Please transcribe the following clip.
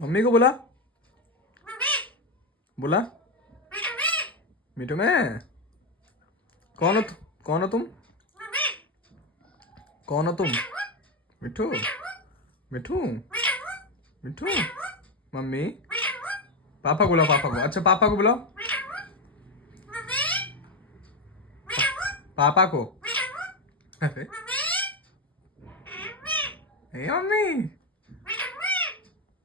Mummy को बुला, बुला। मिठू में कौन हो कौन हो तुम? कौन हो तुम? मिठू, मिठू, मिठू। मम्मी, पापा को बुलाओ, पापा को। अच्छा पापा को बुलाओ, पापा को। अरे ए मम्मी।